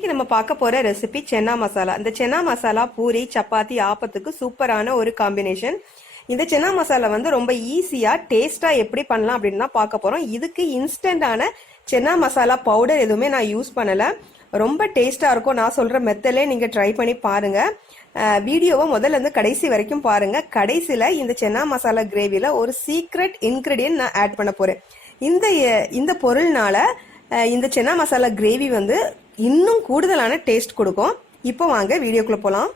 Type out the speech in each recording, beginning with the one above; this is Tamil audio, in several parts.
இன்னைக்கு நம்ம பார்க்க போற ரெசிபி சென்னா மசாலா. இந்த சென்னா மசாலா பூரி, சப்பாத்தி, ஆப்பத்துக்கு சூப்பரான ஒரு காம்பினேஷன். இந்த சென்னா மசாலா வந்து ரொம்ப ஈஸியா டேஸ்டா எப்படி பண்ணலாம் அப்படின்னு தான் பார்க்க போறோம். இதுக்கு இன்ஸ்டன்டான சென்னா மசாலா பவுடர் எதுவுமே நான் யூஸ் பண்ணல. ரொம்ப டேஸ்டா இருக்கும். நான் சொல்ற மெத்தட்ல நீங்க ட்ரை பண்ணி பாருங்க. வீடியோவை முதல்ல இருந்து கடைசி வரைக்கும் பாருங்க. கடைசியில இந்த சென்னா மசாலா கிரேவில ஒரு சீக்ரெட் இன்கிரீடியன்ட் நான் ஆட் பண்ண போறேன். இந்த பொருள்னால இந்த சென்னா மசாலா கிரேவி வந்து இன்னும் கூடுதலான டேஸ்ட் கொடுக்கும். இப்போ வாங்க வீடியோக்குள்ள போலாம்.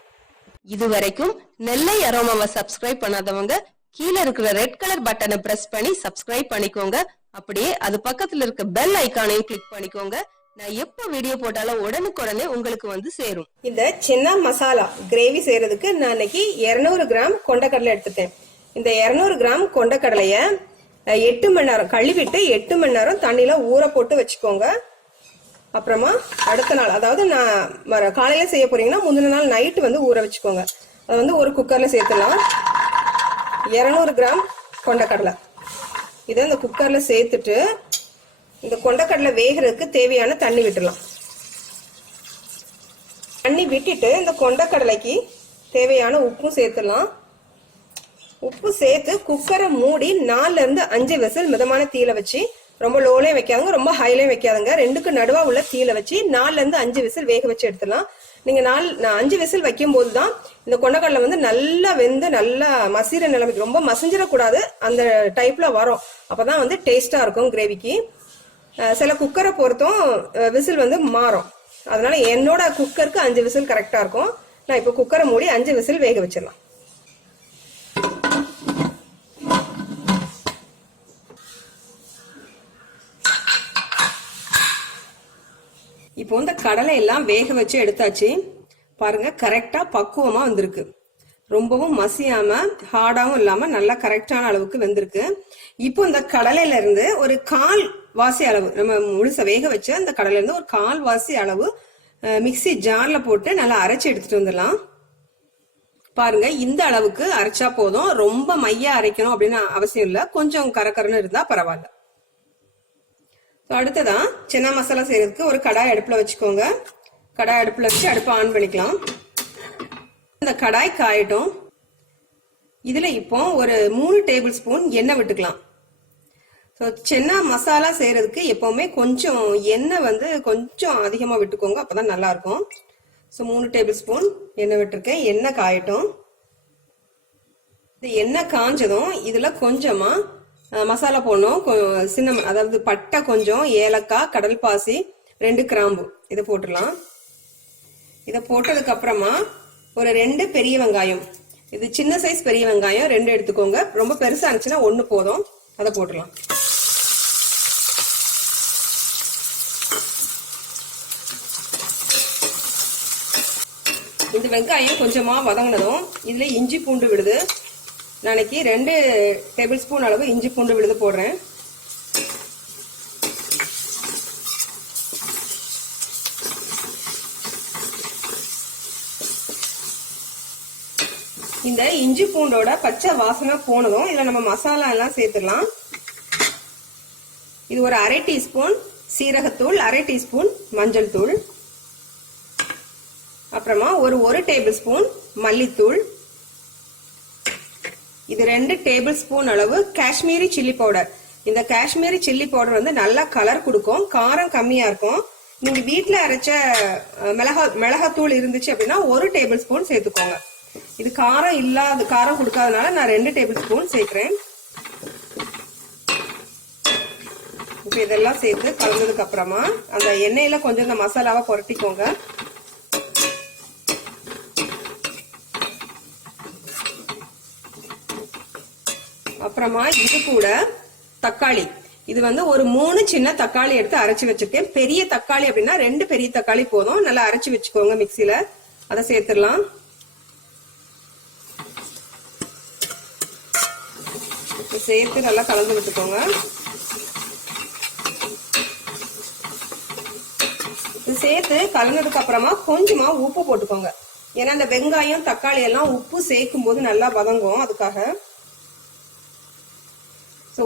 இது வரைக்கும் நெல்லை அரோமாவை சப்ஸ்கிரைப் பண்ணாதவங்க கீழே இருக்கிற ரெட் கலர் பட்டனை பிரஸ் பண்ணி சப்ஸ்கிரைப் பண்ணிக்கோங்க. அப்படியே அது பக்கத்துல இருக்க பெல் ஐகானையும் கிளிக் பண்ணிக்கோங்க. நான் எப்ப வீடியோ போட்டாலும் உடனுக்குடனே உங்களுக்கு வந்து சேரும். இந்த சென்னா மசாலா கிரேவி செய்யறதுக்கு நான் இன்னைக்கு 200 கிராம் கொண்டக்கடலை எடுத்துட்டேன். இந்த 200 கிராம் கொண்டக்கடலைய 8 மணி நேரம் கழுவிட்டு 8 மணி நேரம் தண்ணியில ஊற போட்டு வச்சுக்கோங்க. அப்புறமா அடுத்த நாள், அதாவது நான் காலையில செய்ய போறீங்கன்னா முந்தின நாள் நைட்டு வந்து ஊற வச்சுக்கோங்க. அதை வந்து ஒரு குக்கர்ல சேர்த்துலாம். 200 கிராம் கொண்டக்கடலை இதை இந்த குக்கர்ல சேர்த்துட்டு இந்த கொண்டக்கடலை வேகிறதுக்கு தேவையான தண்ணி விட்டுலாம். தண்ணி விட்டுட்டு இந்த கொண்டக்கடலைக்கு தேவையான உப்பும் சேர்த்துலாம். உப்பு சேர்த்து குக்கரை மூடி 4ல இருந்து 5 விசில் மிதமான தீயில வச்சு, ரொம்ப லோலையும் வைக்காதுங்க, ரொம்ப ஹைலையும் வைக்காதுங்க, ரெண்டுக்கு நடுவா உள்ள தீயில வச்சு 4ல இருந்து 5 விசில் வேக வச்சு எடுத்துடலாம். நீங்க 5 விசில் வைக்கும் போதுதான் இந்த கொண்டக்கடலை வந்து நல்லா வெந்து நல்லா மசிற நிலைமைக்கு, ரொம்ப மசிஞ்சிடக்கூடாது, அந்த டைப்ல வரும். அப்பதான் வந்து டேஸ்டா இருக்கும் கிரேவிக்கு. சில குக்கரை பொறுத்தும் விசில் வந்து மாறும். அதனால என்னோட குக்கருக்கு 5 விசில் கரெக்டா இருக்கும். நான் இப்ப குக்கரை மூடி 5 விசில் வேக வச்சிடலாம். இப்போ இந்த கடலை எல்லாம் வேக வச்சு எடுத்தாச்சு. பாருங்க, கரெக்டா பக்குவமா வந்திருக்கு. ரொம்பவும் மசியாம ஹார்டாவும் இல்லாம நல்லா கரெக்டான அளவுக்கு வெந்திருக்கு. இப்போ இந்த கடலையில இருந்து ஒரு 1/4 வாசி அளவு, நம்ம முழுச வேக வச்ச அந்த கடலையில இருந்து ஒரு 1/4 வாசி அளவு மிக்சி ஜார்ல போட்டு நல்லா அரைச்சு எடுத்துட்டு வந்துடலாம். பாருங்க, இந்த அளவுக்கு அரைச்சா போதும். ரொம்ப மையா அரைக்கணும் அப்படின்னு அவசியம் இல்ல. கொஞ்சம் கரகரன்னு இருந்தா பரவாயில்ல. அடுத்ததான் சென்னா மசாலா செய்யறதுக்கு ஒரு கடாய் அடுப்புல வச்சுக்கோங்க. கடாய் அடுப்புல வச்சு அடுப்பை ஆன் பண்ணிக்கலாம். இந்த கடாய் காயட்டும். இதுல இப்போ ஒரு 3 டேபிள் ஸ்பூன் எண்ணெய் விட்டுக்கலாம். சென்னா மசாலா செய்யறதுக்கு எப்பவுமே கொஞ்சம் எண்ணெய் வந்து கொஞ்சம் அதிகமா விட்டுக்கோங்க, அப்பதான் நல்லா இருக்கும். 3 டேபிள் ஸ்பூன் எண்ணெய் விட்டுருக்கேன். எண்ணெய் காயட்டும். இந்த எண்ணெய் காஞ்சதும் இதுல கொஞ்சமா மசாலா போடணும். அதாவது பட்டை கொஞ்சம், ஏலக்காய், கடல் பாசி, 2 கிராம்பு இதை போட்டுடலாம். இதை போட்டதுக்கு அப்புறமா ஒரு 2 பெரிய வெங்காயம், இது சின்ன சைஸ் பெரிய வெங்காயம் 2 எடுத்துக்கோங்க. ரொம்ப பெருசா இருந்துச்சுன்னா 1 போதும். அதை போட்டுடலாம். இந்த வெங்காயம் கொஞ்சமா வதங்கினதும் இதுல இஞ்சி பூண்டு விடுது. நாளைக்கு 2 டேபிள் ஸ்பூன் அளவு இஞ்சி பூண்டு விழுது போடுறேன். இந்த இஞ்சி பூண்டோட பச்சை வாசனை போனதும் இதுல நம்ம மசாலா எல்லாம் சேர்த்துடலாம். இது ஒரு 1/2 டீஸ்பூன் சீரகத்தூள், 1/2 டீஸ்பூன் மஞ்சள் தூள், அப்புறமா ஒரு 1 டேபிள் ஸ்பூன் மல்லித்தூள், இது 2 டேபிள் ஸ்பூன் அளவு காஷ்மீரி சில்லி பவுடர். இந்த காஷ்மீரி சில்லி பவுடர் வந்து நல்லா கலர் கொடுக்கும், காரம் கம்மியா இருக்கும். நீங்க வீட்டுல அரைச்ச மிளகாத்தூள் இருந்துச்சு அப்படின்னா 1 டேபிள் ஸ்பூன் சேர்த்துக்கோங்க. இது காரம் கொடுக்காதனால நான் 2 டேபிள் ஸ்பூன் சேர்க்கிறேன். இப்ப இதெல்லாம் சேர்த்து கலந்ததுக்கு அப்புறமா அந்த எண்ணெயில கொஞ்சம் இந்த மசாலாவை புரட்டிக்கோங்க. அப்புறமா இது கூட தக்காளி, இது வந்து ஒரு 3 சின்ன தக்காளி எடுத்து அரைச்சு வச்சிருக்கேன். பெரிய தக்காளி அப்படின்னா 2 பெரிய தக்காளி போதும். நல்லா அரைச்சு வச்சுக்கோங்க மிக்சியில. அதை சேர்த்துடலாம். சேர்த்து நல்லா கலந்து விட்டுக்கோங்க. சேர்த்து கலந்ததுக்கு அப்புறமா கொஞ்சமா உப்பு போட்டுக்கோங்க. ஏன்னா இந்த வெங்காயம் தக்காளி எல்லாம் உப்பு சேர்க்கும் போது நல்லா வதங்கும், அதுக்காக.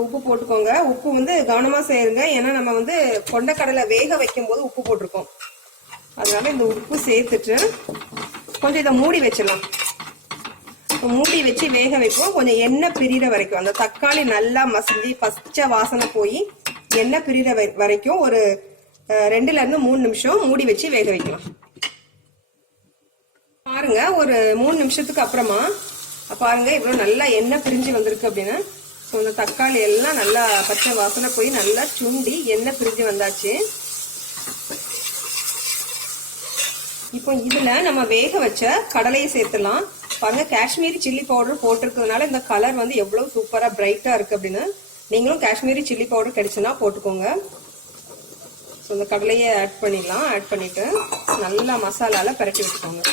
உப்பு போட்டுக்கோங்க. உப்பு வந்து கவனமா செய்யுங்க, ஏன்னா நம்ம வந்து கொண்டக்கடலை வேக வைக்கும் போது உப்பு போட்டிருக்கோம். அதனால இந்த உப்பு சேர்த்துட்டு கொஞ்சம் இதை மூடி வச்சிடலாம். மூடி வச்சு வேக வைப்போம். கொஞ்சம் எண்ணெய் பிரிகிற வரைக்கும், அந்த தக்காளி நல்லா மசிஞ்சு பச்சை வாசனை போய் எண்ணெய் பிரிகிற வரைக்கும் ஒரு 2ல இருந்து 3 நிமிஷம் மூடி வச்சு வேக வைக்கலாம். பாருங்க, ஒரு 3 நிமிஷத்துக்கு அப்புறமா பாருங்க இவ்வளவு நல்லா எண்ணெய் பிரிஞ்சு வந்திருக்கு அப்படின்னு. ஸோ இந்த தக்காளி எல்லாம் நல்லா பச்சை வாசனை போய் நல்லா சுண்டி எண்ணெய் பிரிஞ்சு வந்தாச்சு. இப்போ இதுல நம்ம வேக வச்ச கடலையை சேர்த்துலாம். பாருங்க, காஷ்மீரி சில்லி பவுடர் போட்டிருக்கிறதுனால இந்த கலர் வந்து எவ்வளவு சூப்பரா பிரைட்டா இருக்கு அப்படின்னு. நீங்களும் காஷ்மீரி சில்லி பவுடர் கிடைச்சுன்னா போட்டுக்கோங்க. ஸோ இந்த கடலையை ஆட் பண்ணிடலாம். ஆட் பண்ணிட்டு நல்லா மசாலால பரட்டி விட்டுக்கோங்க.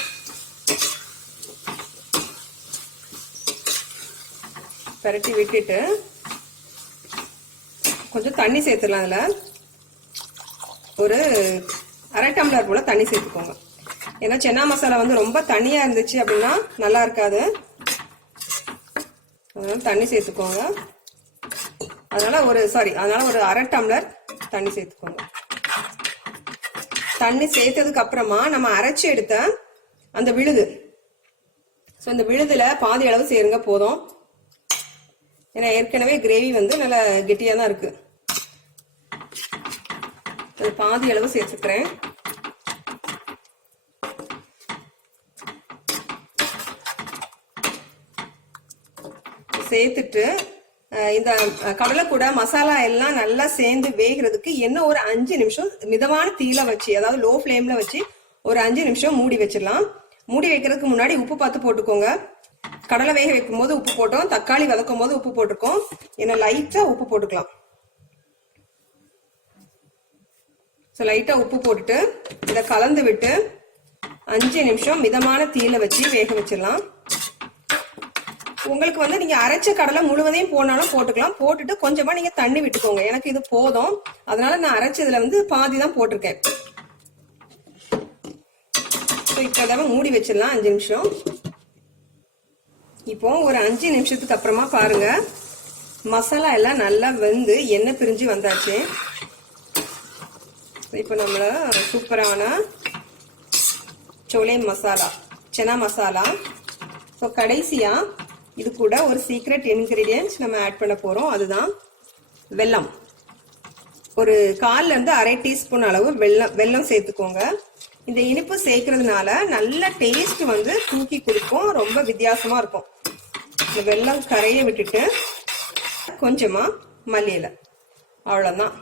பரட்டி விட்டுட்டு கொஞ்சம் தண்ணி சேர்த்துடலாம். அதுல ஒரு 1/2 டம்ளர் போல தண்ணி சேர்த்துக்கோங்க. ஏன்னா சென்னா மசாலா வந்து ரொம்ப தண்ணியா இருந்துச்சு அப்படின்னா நல்லா இருக்காது. அதனால தண்ணி சேர்த்துக்கோங்க. அதனால ஒரு 1/2 டம்ளர் தண்ணி சேர்த்துக்கோங்க. தண்ணி சேர்த்ததுக்கு அப்புறமா நம்ம அரைச்சு எடுத்த அந்த விழுது, ஸோ இந்த விழுதுல பாதி அளவு சேருங்க போதும். ஏன்னா ஏற்கனவே கிரேவி வந்து நல்லா கெட்டியா தான் இருக்கு. பாதி அளவு சேர்த்துக்கிறேன். சேர்த்துட்டு இந்த கடலை கூட மசாலா எல்லாம் நல்லா சேர்ந்து வேகிறதுக்கு என்ன ஒரு 5 நிமிஷம் மிதமான தீயில வச்சு, அதாவது லோ ஃப்ளேம்ல வச்சு ஒரு 5 நிமிஷம் மூடி வச்சிடலாம். மூடி வைக்கிறதுக்கு முன்னாடி உப்பு பார்த்து போட்டுக்கோங்க. கடலை வேக வைக்கும் போது உப்பு போட்டோம், தக்காளி வதக்கும் போது உப்பு போட்டிருக்கோம். ஏன்னா லைட்டா உப்பு போட்டுக்கலாம். ஸோ லைட்டா உப்பு போட்டுட்டு இதை கலந்து விட்டு 5 நிமிஷம் மிதமான தீயில வச்சு வேக வச்சிடலாம். உங்களுக்கு வந்து நீங்க அரைச்ச கடலை முழுவதையும் போனாலும் போட்டுக்கலாம். போட்டுட்டு கொஞ்சமா நீங்க தண்ணி விட்டுக்கோங்க. எனக்கு இது போதும், அதனால நான் அரைச்சதுல வந்து பாதி தான் போட்டிருக்கேன். இப்ப மூடி வச்சிடலாம் 5 நிமிஷம். இப்போ ஒரு 5 நிமிஷத்துக்கு அப்புறமா பாருங்க, மசாலா எல்லாம் நல்லா வெந்து எண்ணெய் பிரிஞ்சு வந்தாச்சு. இப்போ நம்மள சூப்பரான சோலே மசாலா, சனா மசாலா. ஸோ கடைசியா இது கூட ஒரு சீக்ரெட் இன்கிரீடியன்ஸ் நம்ம ஆட் பண்ண போறோம். அதுதான் வெல்லம். ஒரு 1/4 இருந்து 1/2 டீஸ்பூன் அளவு வெல்லம் சேர்த்துக்கோங்க. இந்த இனிப்பு சேர்க்கறதுனால நல்ல டேஸ்ட் வந்து தூக்கி கொடுக்கும், ரொம்ப வித்தியாசமா இருக்கும். இந்த வெல்லம் கரைய விட்டுட்டு கொஞ்சமா மல்லி இலை, அவ்வளவுதான்.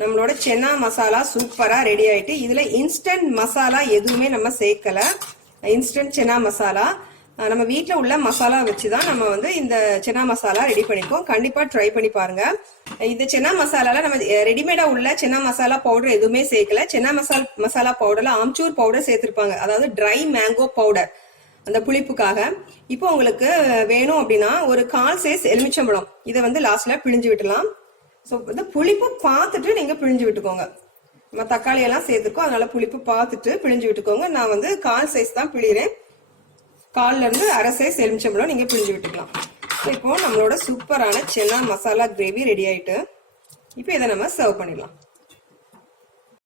நம்மளோட சென்னா மசாலா சூப்பரா ரெடி ஆயிட்டு. இதுல இன்ஸ்டன்ட் மசாலா எதுவுமே நம்ம சேர்க்கல. இன்ஸ்டன்ட் சென்னா மசாலா நம்ம வீட்டுல உள்ள மசாலா வச்சுதான் நம்ம வந்து இந்த சென்னா மசாலா ரெடி பண்ணிருக்கோம். கண்டிப்பா ட்ரை பண்ணி பாருங்க. இந்த சென்னா மசாலால நம்ம ரெடிமேடா உள்ள சென்னா மசாலா பவுடர் எதுவுமே சேர்க்கல. சென்னா மசாலா பவுடர்ல ஆம்ச்சூர் பவுடர் சேர்த்திருப்பாங்க, அதாவது ட்ரை மேங்கோ பவுடர், அந்த புளிப்புக்காக. இப்போ உங்களுக்கு வேணும் அப்படின்னா ஒரு 1/4 சைஸ் எலுமிச்சம்பழம் இதை வந்து லாஸ்ட்ல பிழிஞ்சு விட்டுலாம். ஸோ இந்த புளிப்பு பார்த்துட்டு நீங்க பிழிஞ்சு விட்டுக்கோங்க. நம்ம தக்காளி எல்லாம் சேர்த்துருக்கோம், அதனால புளிப்பு பார்த்துட்டு பிழிஞ்சு விட்டுக்கோங்க. நான் வந்து 1/4 சைஸ் தான் பிழிறேன். 1/4 இருந்து 1/2 சைஸ் எலுமிச்சம்பழம் நீங்க பிழிஞ்சு விட்டுக்கலாம். இப்போ நம்மளோட சூப்பரான சென்னா மசாலா கிரேவி ரெடி ஆயிட்டு. இப்போ இதை நம்ம சர்வ் பண்ணிடலாம்.